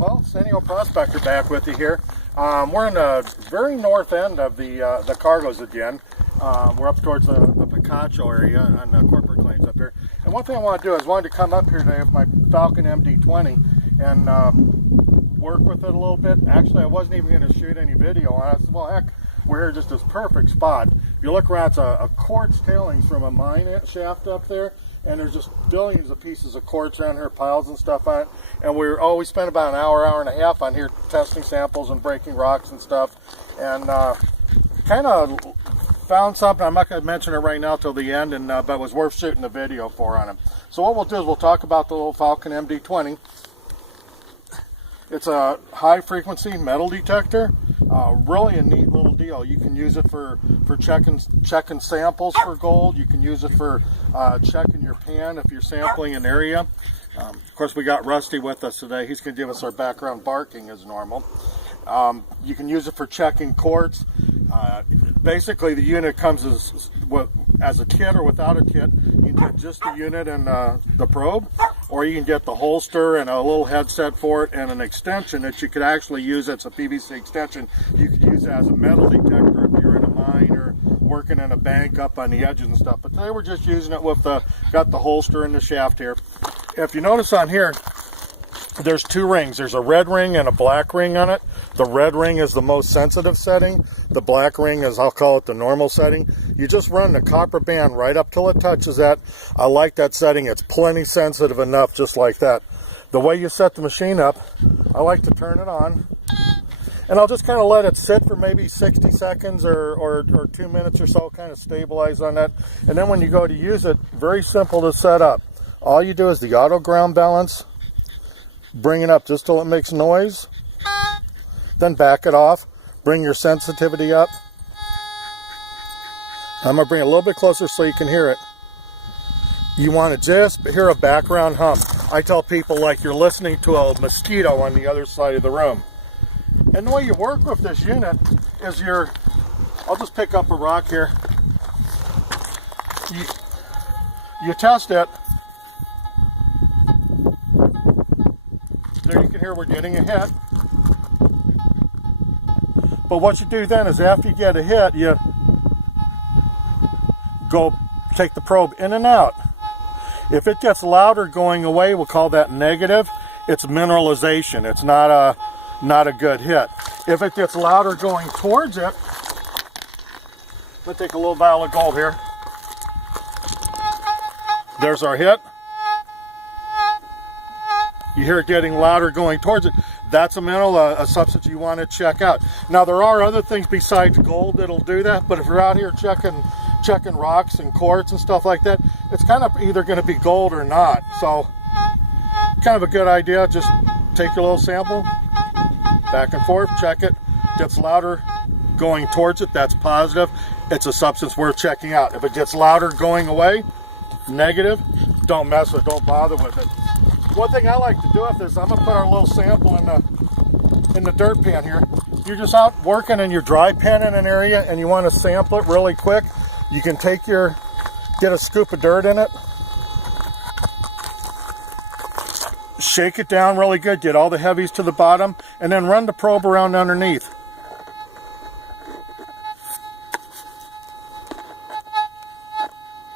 Well, Senio Prospector back with you here. We're in the very north end of the cargoes again. We're up towards the Picacho area on the corporate claims up here. And one thing I want to do is wanted to come up here today with my Falcon MD20 and work with it a little bit. Actually, I wasn't even going to shoot any video on it. I said, well, heck, we're here just this perfect spot. If you look around, it's a quartz tailings from a mine shaft up there. And there's just billions of pieces of quartz around here, piles and stuff on it. And we spent about an hour and a half on here testing samples and breaking rocks and stuff. And kind of found something. I'm not going to mention it right now till the end, but it was worth shooting a video for on it. So what we'll do is we'll talk about the little Falcon MD20. It's a high frequency metal detector. Really a neat little deal. You can use it for checking samples for gold. You can use it for checking your pan if you're sampling an area. Of course, we got Rusty with us today. He's going to give us our background barking as normal. You can use it for checking quartz. Basically, the unit comes as a kit or without a kit. You can get just the unit and the probe, or you can get the holster and a little headset for it and an extension that you could actually use. It's a PVC extension. You could use it as a metal detector if you're in a mine or working in a bank up on the edges and stuff. But today we're just using it with got the holster and the shaft here. If you notice on here, there's two rings. There's a red ring and a black ring on it. The red ring is the most sensitive setting. The black ring is, I'll call it the normal setting. You just run the copper band right up till it touches that. I like that setting. It's plenty sensitive enough just like that. The way you set the machine up, I like to turn it on. And I'll just kind of let it sit for maybe 60 seconds or 2 minutes or so, kind of stabilize on that. And then when you go to use it, very simple to set up. All you do is the auto ground balance. Bring it up just till it makes noise, then back it off, bring your sensitivity up. I'm going to bring it a little bit closer so you can hear it. You want to just hear a background hum. I tell people like you're listening to a mosquito on the other side of the room. And the way you work with this unit is I'll just pick up a rock here. You test it. There you can hear we're getting a hit. But what you do then is after you get a hit, you go take the probe in and out. If it gets louder going away, we'll call that negative. It's mineralization. It's not a good hit. If it gets louder going towards it, let's take a little vial of gold here. There's our hit. You hear it getting louder going towards it. That's a mineral, a substance you want to check out. Now there are other things besides gold that'll do that, but if you're out here checking rocks and quartz and stuff like that, it's kind of either going to be gold or not. So kind of a good idea. Just take your little sample, back and forth, check it. Gets louder going towards it, that's positive. It's a substance worth checking out. If it gets louder going away, negative, don't mess with it, don't bother with it. One thing I like to do with this, I'm going to put our little sample in the dirt pan here. You're just out working and you're dry panning an area and you want to sample it really quick. You can get a scoop of dirt in it, shake it down really good, get all the heavies to the bottom, and then run the probe around underneath.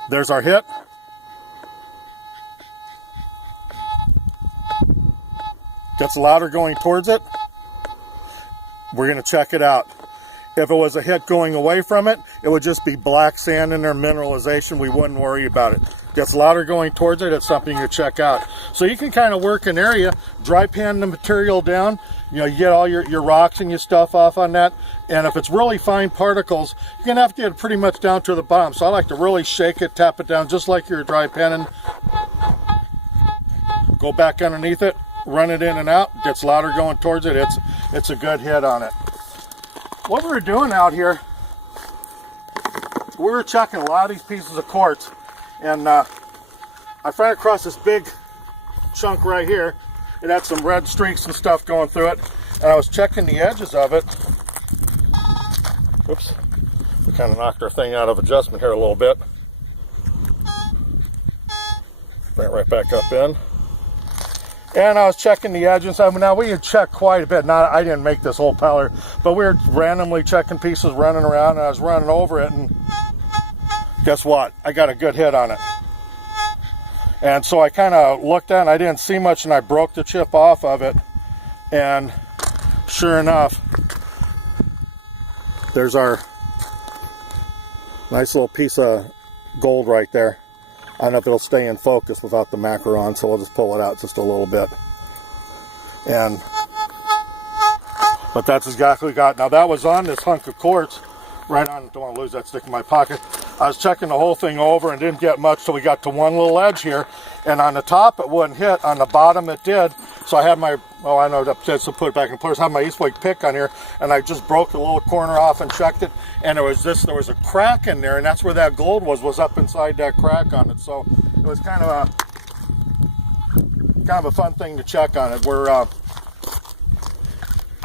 There's our hit. Gets louder going towards it. We're going to check it out. If it was a hit going away from it, it would just be black sand in there, mineralization. We wouldn't worry about it. Gets louder going towards it, it's something you check out. So you can kind of work an area, dry pan the material down. You get all your rocks and your stuff off on that. And if it's really fine particles, you're going to have to get it pretty much down to the bottom. So I like to really shake it, tap it down, just like you're dry panning. Go back underneath it. Run it in and out, gets louder going towards it, it's a good hit on it. What we were doing out here, we were checking a lot of these pieces of quartz, and I ran across this big chunk right here. It had some red streaks and stuff going through it, and I was checking the edges of it. Oops, we kind of knocked our thing out of adjustment here a little bit. Bring it right back up in. And I was checking the edge and stuff. Now we had checked quite a bit. Not, I didn't make this whole pellet, but we were randomly checking pieces, running around, and I was running over it, and guess what? I got a good hit on it. And so I kind of looked at it, and I didn't see much, and I broke the chip off of it. And sure enough, there's our nice little piece of gold right there. I don't know if it'll stay in focus without the macro on, so we'll just pull it out just a little bit. But that's exactly what we got. Now that was on this hunk of quartz, right on, don't want to lose that stick in my pocket. I was checking the whole thing over and didn't get much till we got to one little edge here. And on the top it wouldn't hit, on the bottom it did. So I had my, oh I know, to put it back in place, I had my Eastwick pick on here, and I just broke the little corner off and checked it. And there was a crack in there, and that's where that gold was up inside that crack on it. So it was kind of a fun thing to check on it.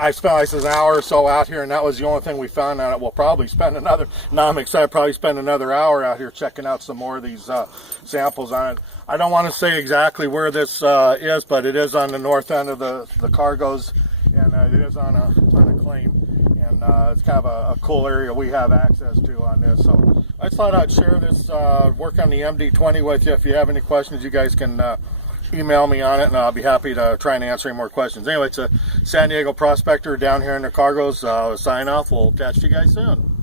I spent an hour or so out here, and that was the only thing we found on it. We'll probably spend another, now I'm excited, probably spend another hour out here checking out some more of these samples on it. I don't want to say exactly where this is, but it is on the north end of the cargoes, and it is on a claim. And it's kind of a cool area we have access to on this. So I just thought I'd share this work on the MD20 with you. If you have any questions, you guys can email me on it, and I'll be happy to try and answer any more questions. Anyway, it's a San Diego prospector down here in the cargoes. Sign off. We'll catch you guys soon.